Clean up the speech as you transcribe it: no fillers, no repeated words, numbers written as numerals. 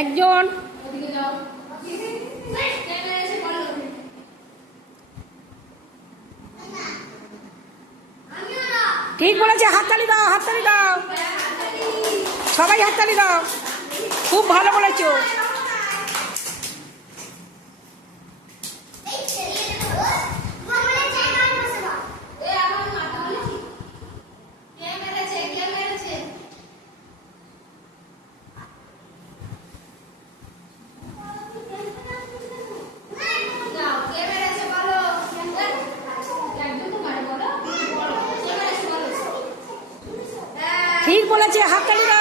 একজন। ঠিক বলেছে, হাততালি দাও, হাততালি দাও, সবাই হাততালি দাও, খুব ভালো বলেছো। ঠিক বলেছে, হাততালি দাও।